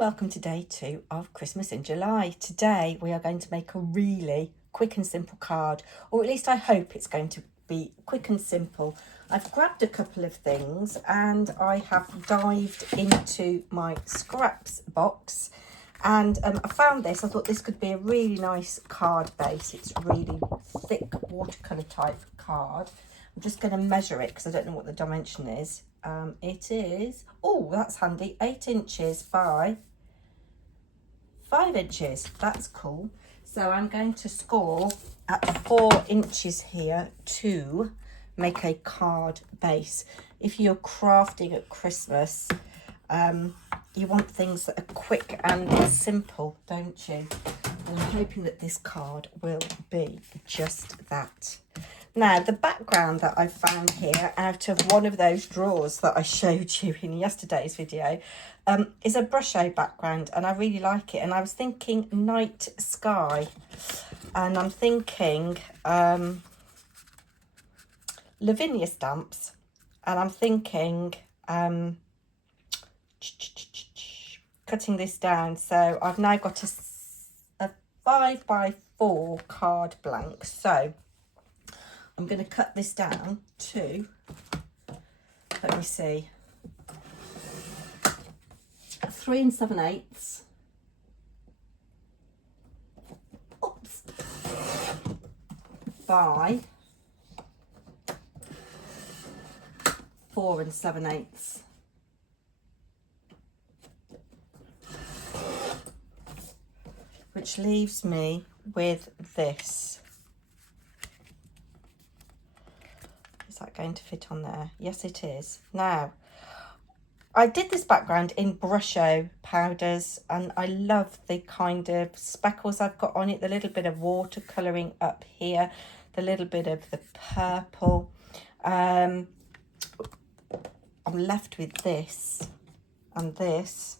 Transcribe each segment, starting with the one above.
welcome to day 2 of Christmas in July. Today we are going to make a really quick and simple card, or at least I hope it's going to be quick and simple. I've grabbed a couple of things and I have dived into my scraps box and I found this. I thought this could be a really nice card base. It's a really thick watercolour type card. I'm just going to measure it because I don't know what the dimension is. It is, oh, that's handy, 8 inches by 5 inches. That's cool. So I'm going to score at 4 inches here to make a card base. If you're crafting at Christmas, you want things that are quick and simple, don't you? And I'm hoping that this card will be just that. Now, the background that I found here out of one of those drawers that I showed you in yesterday's video is a Brushos background, and I really like it. And I was thinking night sky, and I'm thinking Lavinia stamps, and I'm thinking cutting this down. So I've now got a 5x4 card blank. So I'm going to cut this down to, let me see, 3 7/8. Oops. By 4 7/8. Which leaves me with this. Is that going to fit on there? Yes, it is. Now, I did this background in Brushos powders, and I love the kind of speckles I've got on it, the little bit of watercolouring up here, the little bit of the purple. I'm left with this and this.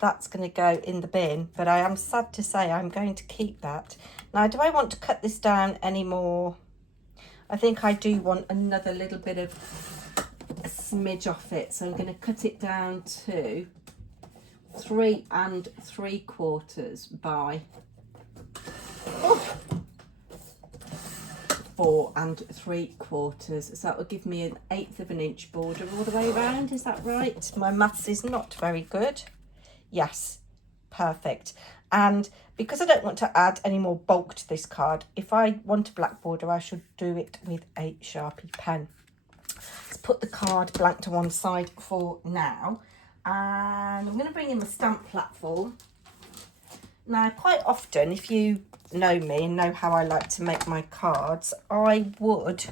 That's going to go in the bin, but I am sad to say I'm going to keep that. Now, do I want to cut this down anymore? I think I do want another little bit of a smidge off it, so I'm going to cut it down to 3 3/4 by 4 3/4. So that will give me an 1/8 of an inch border all the way around. Is that right? My maths is not very good. Yes, perfect. And because I don't want to add any more bulk to this card, if I want a black border, I should do it with a Sharpie pen. Let's put the card blank to one side for now. And I'm going to bring in the stamp platform. Now, quite often, if you know me and know how I like to make my cards, I would...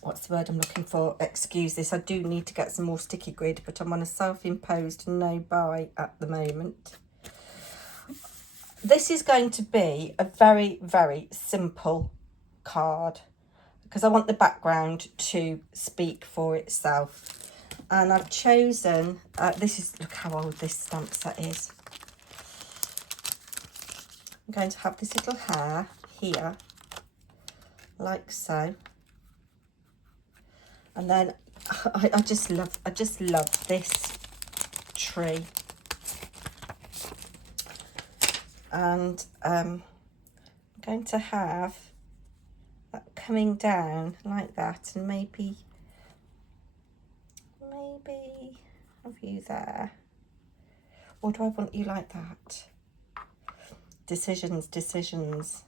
what's the word I'm looking for? Excuse this, I do need to get some more sticky grid, but I'm on a self-imposed no-buy at the moment. This is going to be a very, very simple card because I want the background to speak for itself. And I've chosen, this is, look how old this stamp set is. I'm going to have this little hair here, like so. And then I just love this tree. And I'm going to have that coming down like that, and maybe have you there. Or do I want you like that? Decisions.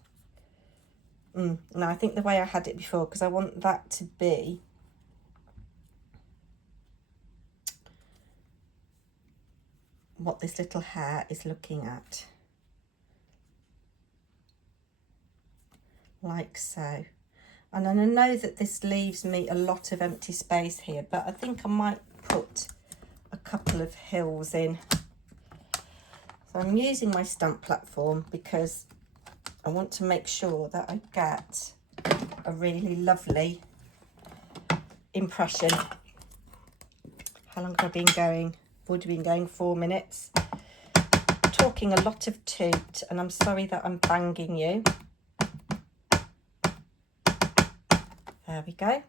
No, I think the way I had it before, because I want that to be what this little hair is looking at, like so. And I know that this leaves me a lot of empty space here, but I think I might put a couple of hills in. So I'm using my stamp platform because I want to make sure that I get a really lovely impression. How long have I been going? Would have been going 4 minutes. Talking a lot of toot, and I'm sorry that I'm banging you. There we go.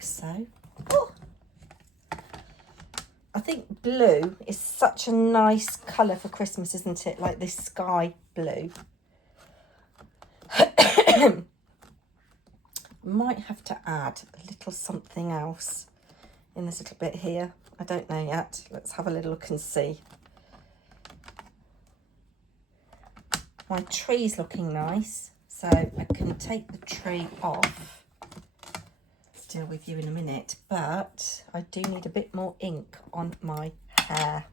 like so. Oh, I think blue is such a nice colour for Christmas, isn't it? Like this sky blue. Might have to add a little something else in this little bit here. I don't know yet. Let's have a little look and see. My tree's looking nice, so I can take the tree off. Deal with you in a minute, but I do need a bit more ink on my hair.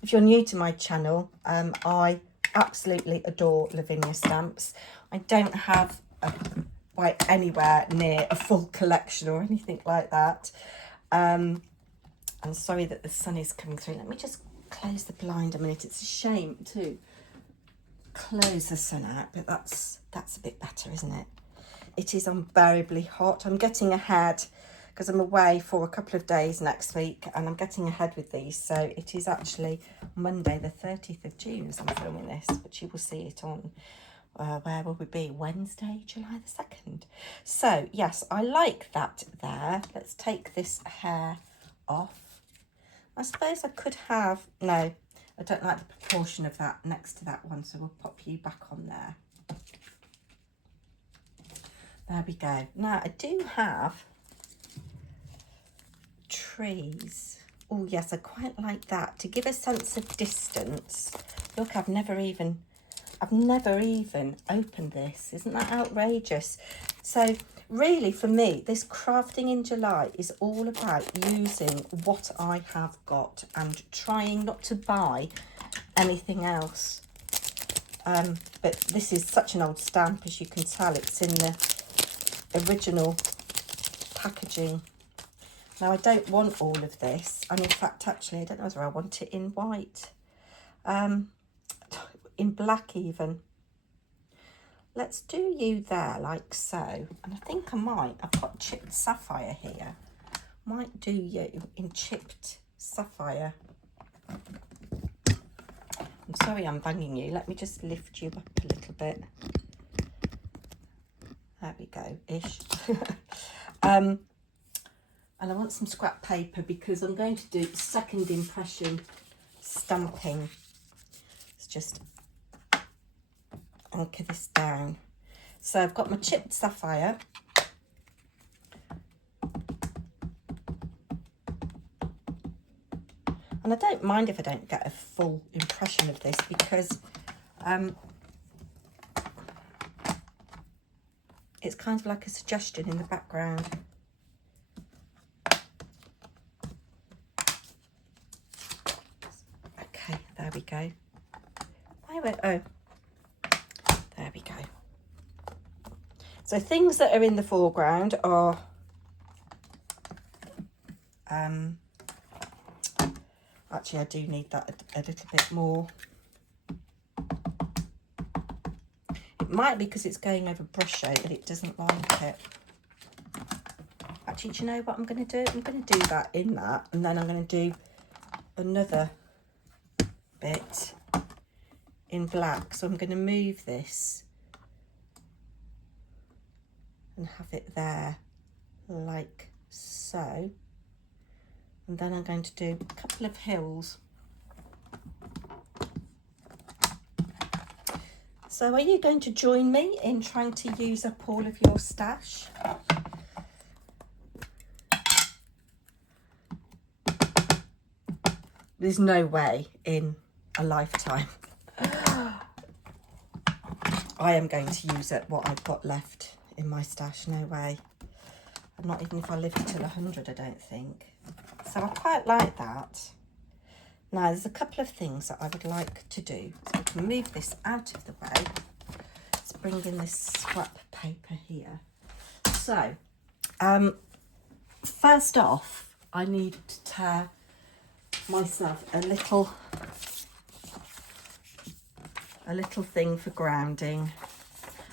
If you're new to my channel, I absolutely adore Lavinia stamps. I don't have anywhere near a full collection or anything like that. I'm sorry that the sun is coming through. Let me just close the blind a minute. It's a shame to close the sun out, but that's a bit better, isn't it? It is unbearably hot. I'm getting ahead because I'm away for a couple of days next week, and I'm getting ahead with these. So it is actually Monday the 30th of June as I'm filming this, but you will see it on, where will we be? Wednesday, July the 2nd. So yes, I like that there. Let's take this hair off. I suppose I could have, no, I don't like the proportion of that next to that one, so we'll pop you back on there. There we go. Now I do have trees. Oh yes, I quite like that to give a sense of distance. Look, I've never even opened this. Isn't that outrageous? So really for me, this crafting in July is all about using what I have got and trying not to buy anything else. But this is such an old stamp, as you can tell. It's in the original packaging. Now I don't want all of this, and in fact actually I don't know whether I want it in white, in black even. Let's do you there like so, and I think I might, I've got chipped sapphire here, might do you in chipped sapphire. I'm sorry I'm banging you, let me just lift you up a little bit. There we go, ish. And I want some scrap paper because I'm going to do second impression stamping. Let's just anchor this down. So I've got my chipped sapphire. And I don't mind if I don't get a full impression of this because it's kind of like a suggestion in the background. Okay, there we go. Oh, there we go. So things that are in the foreground are actually I do need that a little bit more. It might be because it's going over Brushos that it doesn't like it. Actually, do you know what I'm going to do? I'm going to do that in that, and then I'm going to do another bit in black. So I'm going to move this and have it there like so, and then I'm going to do a couple of hills. So are you going to join me in trying to use up all of your stash? There's no way in a lifetime I am going to use up what I've got left in my stash. No way. Not even if I live till 100, I don't think. So I quite like that. Now there's a couple of things that I would like to do. So we can move this out of the way. Let's bring in this scrap paper here. So first off, I need to tear myself a little thing for grounding.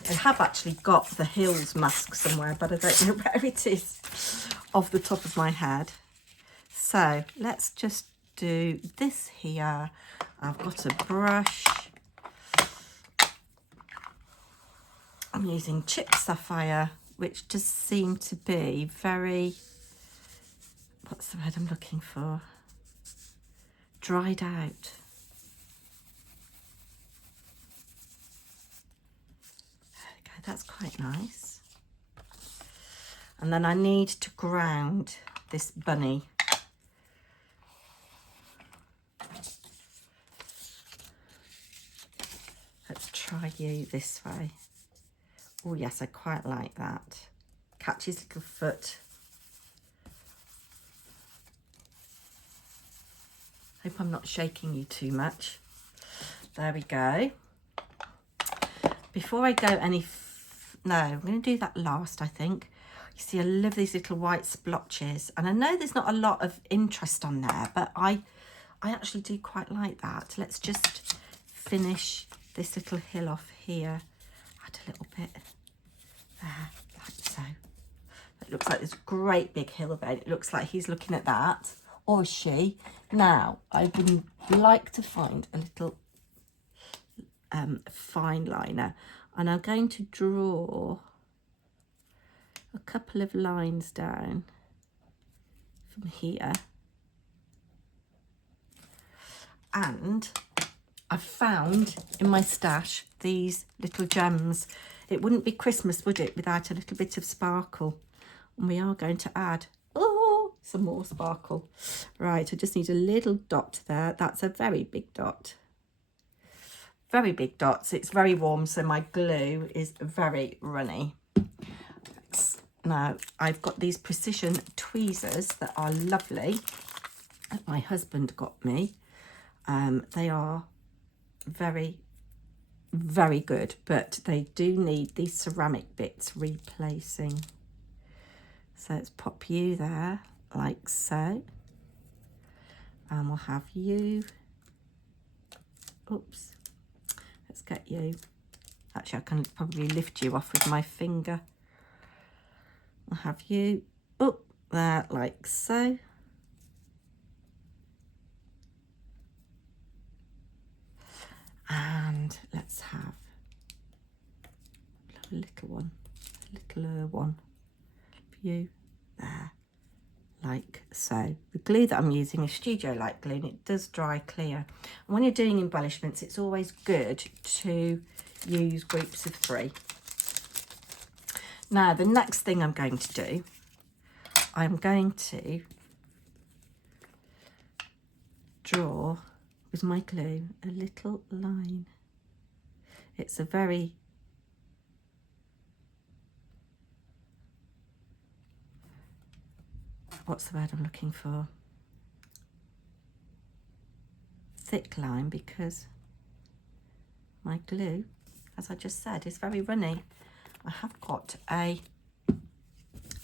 I have actually got the Hills mask somewhere, but I don't know where it is off the top of my head. So let's just do this here. I've got a brush. I'm using chipped sapphire which does seem to be very, what's the word I'm looking for? Dried out. There we go, that's quite nice. And then I need to ground this bunny. Let's try you this way. Oh yes, I quite like that. Catch his little foot. Hope I'm not shaking you too much. There we go. Before I go any, no, I'm going to do that last, I think. You see, I love these little white splotches, and I know there's not a lot of interest on there, but I actually do quite like that. Let's just finish this little hill off here. Add a little bit there, like so. It looks like this great big hill bed. It looks like he's looking at that, or she. Now, I would like to find a little fine liner, and I'm going to draw a couple of lines down from here. And I've found in my stash these little gems. It wouldn't be Christmas, would it, without a little bit of sparkle? And we are going to add, oh, some more sparkle. Right, I just need a little dot there. That's a very big dot. Very big dots. It's very warm, so my glue is very runny. Now, I've got these precision tweezers that are lovely, that my husband got me. They are very, very good, but they do need these ceramic bits replacing. So let's pop you there, like so. And we'll have you. Oops. Let's get you. Actually, I can probably lift you off with my finger. I'll have you up there, like so. And let's have a little one, a littler one for you there, like so. The glue that I'm using is Studio Light glue, and it does dry clear. And when you're doing embellishments, it's always good to use groups of 3. Now, the next thing I'm going to do, I'm going to draw with my glue a little line. It's a very what's the word I'm looking for? Thick line, because my glue, as I just said, is very runny. I have got a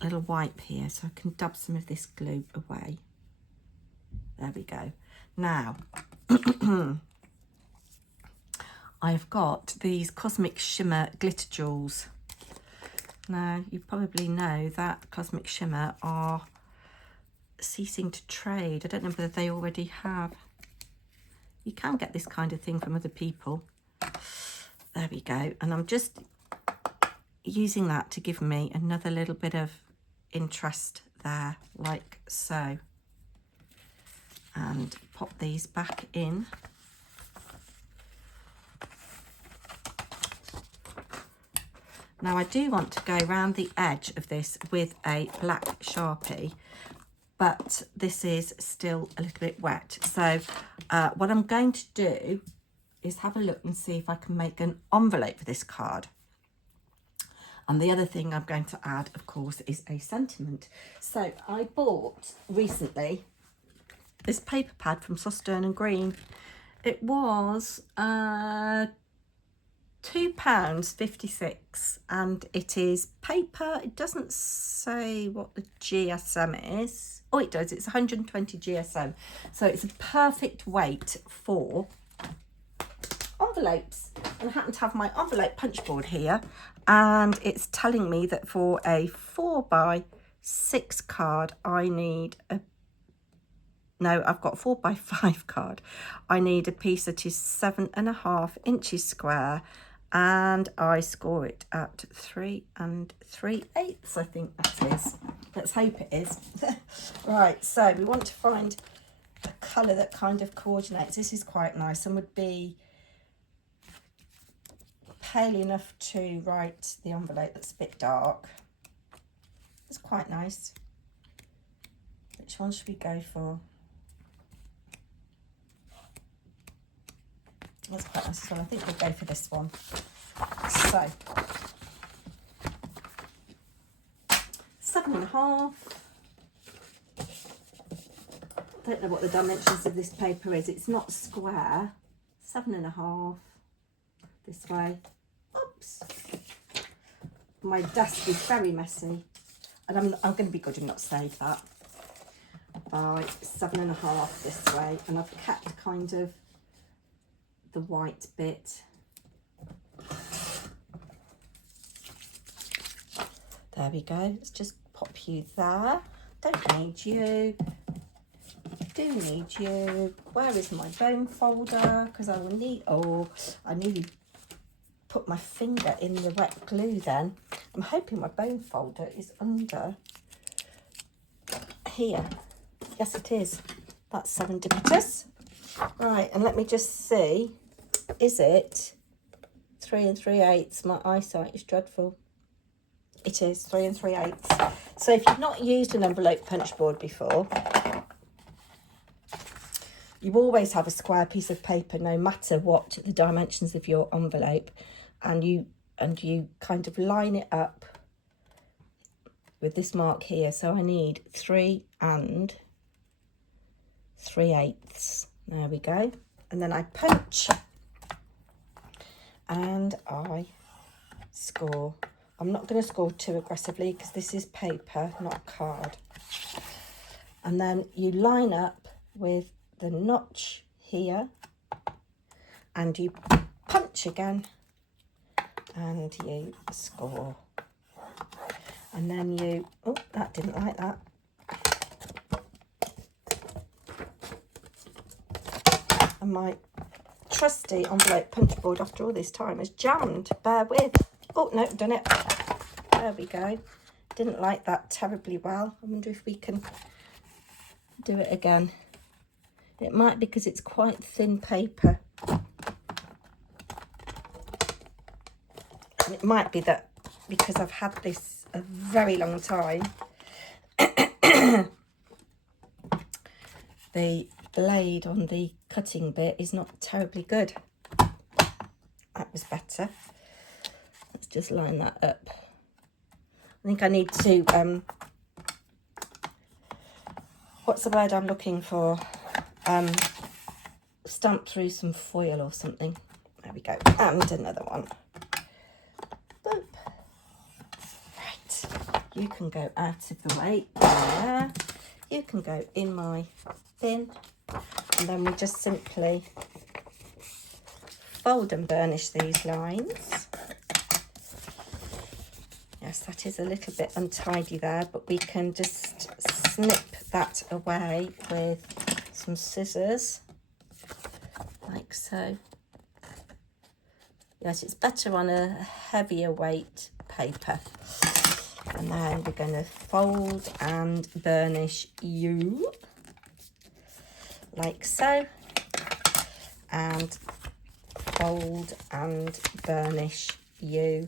little wipe here, so I can dab some of this glue away. There we go. Now, I've got these Cosmic Shimmer glitter jewels. Now, you probably know that Cosmic Shimmer are ceasing to trade. I don't know whether they already have. You can get this kind of thing from other people. There we go. And I'm just using that to give me another little bit of interest there, like so. And pop these back in. Now, I do want to go around the edge of this with a black Sharpie, but this is still a little bit wet. So what I'm going to do is have a look and see if I can make an envelope for this card. And the other thing I'm going to add, of course, is a sentiment. So I bought recently this paper pad from Sostern & Green. It was £2.56, and it is paper. It doesn't say what the GSM is. Oh, it does. It's 120 GSM. So it's a perfect weight for envelopes. And I happen to have my envelope punch board here, and it's telling me that for a 4x6 card, I need a no, I've got 4x5 card. I need a piece that is 7.5 inches square and I score it at 3 3/8. I think that is. Let's hope it is. Right, so we want to find a colour that kind of coordinates. This is quite nice and would be pale enough to write the envelope that's a bit dark. It's quite nice. Which one should we go for? That's quite nice as well. I think we'll go for this one. So, 7.5. I don't know what the dimensions of this paper is. It's not square. 7.5 this way. Oops. My desk is very messy, and I'm going to be good and not save that. By 7.5 this way, and I've kept kind of the white bit. There we go. Let's just pop you there. Don't need you. Do need you. Where is my bone folder? Because I will need, oh, I nearly put my finger in the wet glue then. I'm hoping my bone folder is under here. Yes, it is. That's serendipitous. Right, and let me just see. Is it 3 3/8? My eyesight is dreadful. It is 3 3/8. So if you've not used an envelope punch board before, you always have a square piece of paper, no matter what the dimensions of your envelope, and you kind of line it up with this mark here. So I need 3 3/8. There we go. And then I punch and I score. I'm not going to score too aggressively because this is paper, not card. And then you line up with the notch here and you punch again and you score. And then you, oh, that didn't like that. And my trusty envelope punch board after all this time is jammed. Bear with. Oh, no, done it. There we go. Didn't like that terribly well. I wonder if we can do it again. It might be because it's quite thin paper. And it might be that because I've had this a very long time, the blade on the cutting bit is not terribly good. That was better. Let's just line that up. I think I need to, what's the word I'm looking for? Stamp through some foil or something. There we go. And another one. Boop. Right. You can go out of the way. There. You can go in my bin. And then we just simply fold and burnish these lines. Yes, that is a little bit untidy there, but we can just snip that away with some scissors, like so. Yes, it's better on a heavier weight paper. And then we're going to fold and burnish you, like so, and fold and burnish you,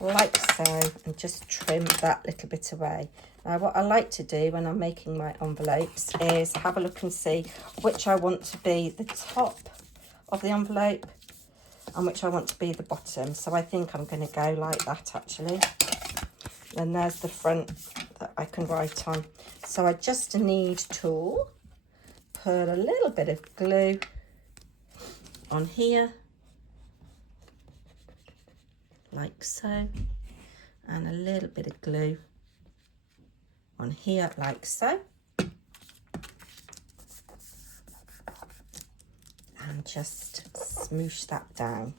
like so, and just trim that little bit away. Now what I like to do when I'm making my envelopes is have a look and see which I want to be the top of the envelope and which I want to be the bottom. So I think I'm going to go like that actually. Then there's the front that I can write on. So I just need to put a little bit of glue on here, like so, and a little bit of glue on here, like so, and just smoosh that down.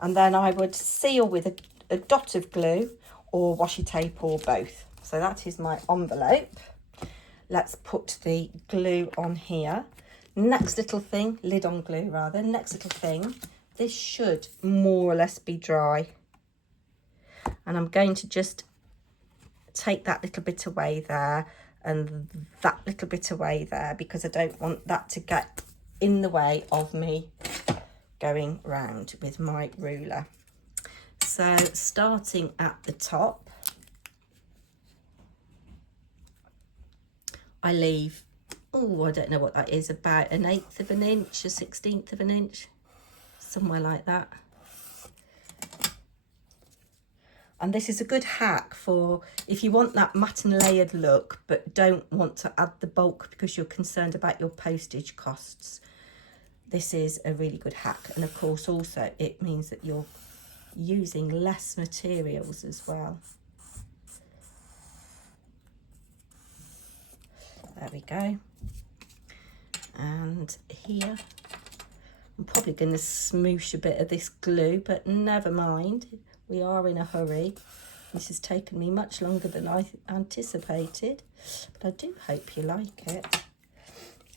And then I would seal with a dot of glue or washi tape or both. So that is my envelope. Let's put the glue on here. Next little thing, lid on glue rather, next little thing this should more or less be dry. And I'm going to just take that little bit away there and that little bit away there, because I don't want that to get in the way of me going round with my ruler. So starting at the top, I leave, oh, I don't know what that is, about 1/8 of an inch, 1/16 of an inch, somewhere like that. And this is a good hack for if you want that matte and layered look, but don't want to add the bulk because you're concerned about your postage costs. This is a really good hack. And of course, also, it means that you're using less materials as well. There we go. And here, I'm probably going to smoosh a bit of this glue, but never mind. We are in a hurry. This has taken me much longer than I anticipated, but I do hope you like it.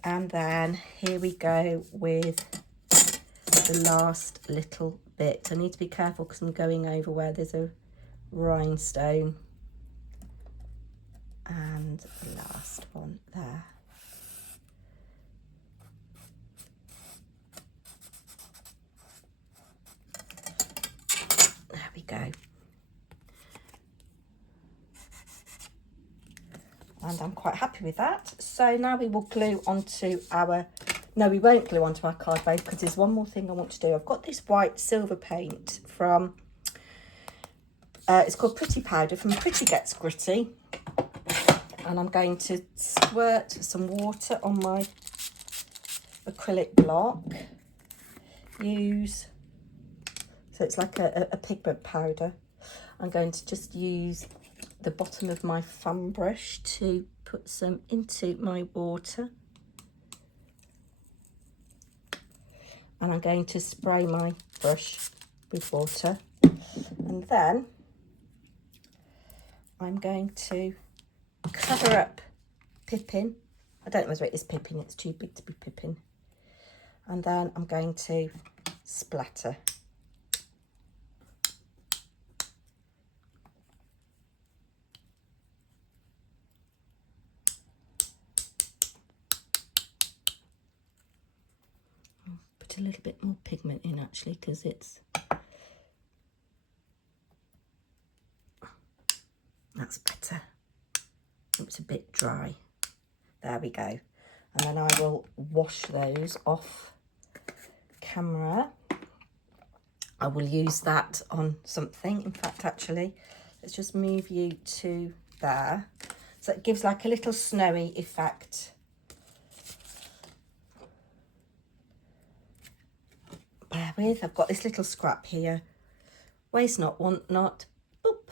And then here we go with the last little bit. I need to be careful because I'm going over where there's a rhinestone. And the last one there. There we go. And I'm quite happy with that. So now we will glue onto our, no, we won't glue onto our card base because there's one more thing I want to do. I've got this white silver paint from, it's called Pretty Powder from Pretty Gets Gritty. And I'm going to squirt some water on my acrylic block. Use, so it's like a pigment powder. I'm going to just use the bottom of my fan brush to put some into my water. And I'm going to spray my brush with water. And then I'm going to cover up Pippin. I don't know whether it is Pippin, it's too big to be Pippin. And then I'm going to splatter. Put a little bit more pigment in actually, because that's better. It's a bit dry. There we go. And then I will wash those off camera. I will use that on something. In fact, actually, let's just move you to there. So it gives like a little snowy effect. Bear with, I've got this little scrap here. Waste not, want not. Boop.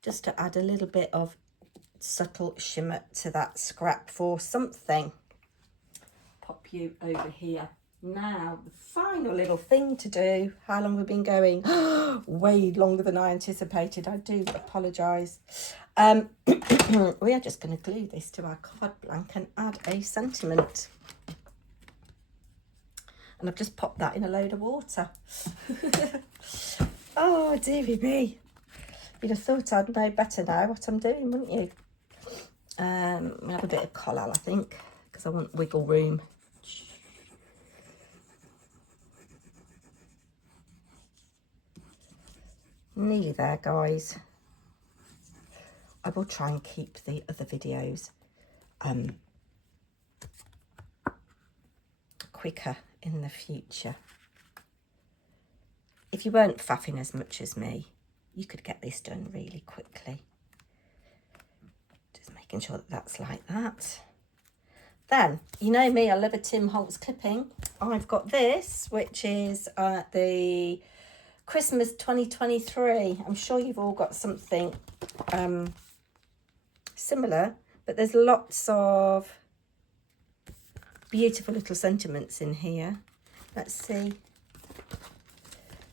Just to add a little bit of subtle shimmer to that scrap for something. Pop you over here. Now, the final little thing to do. How long have we been going? Way longer than I anticipated. I do apologise. We are just going to glue this to our card blank and add a sentiment. And I've just popped that in a load of water. Oh, dearie me. You'd have thought I'd know better now what I'm doing, wouldn't you? We'll have a bit of collal, I think, because I want wiggle room. Nearly there, guys. I will try and keep the other videos quicker in the future. If you weren't faffing as much as me, you could get this done really quickly. Just making sure that that's like that. Then, you know me, I love a Tim Holtz clipping. I've got this, which is the Christmas 2023. I'm sure you've all got something similar, but there's lots of beautiful little sentiments in here. Let's see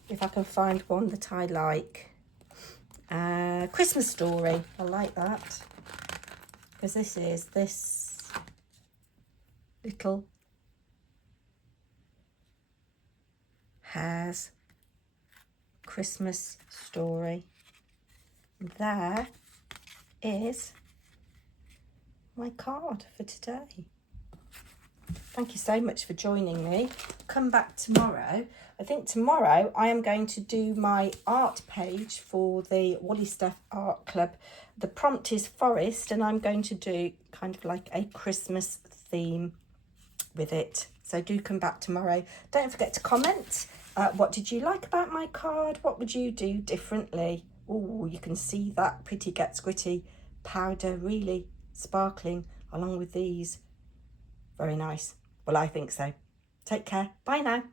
if I can find one that I like. Christmas Story. I like that, because this is this little has Christmas story. And there is my card for today. Thank you so much for joining me. Come back tomorrow. I think tomorrow I am going to do my art page for the Wally Stuff Art Club. The prompt is forest, and I'm going to do kind of like a Christmas theme with it. So do come back tomorrow. Don't forget to comment. What did you like about my card? What would you do differently? Oh, you can see that pretty Gets Gritty powder really sparkling along with these. Very nice. Well, I think so. Take care. Bye now.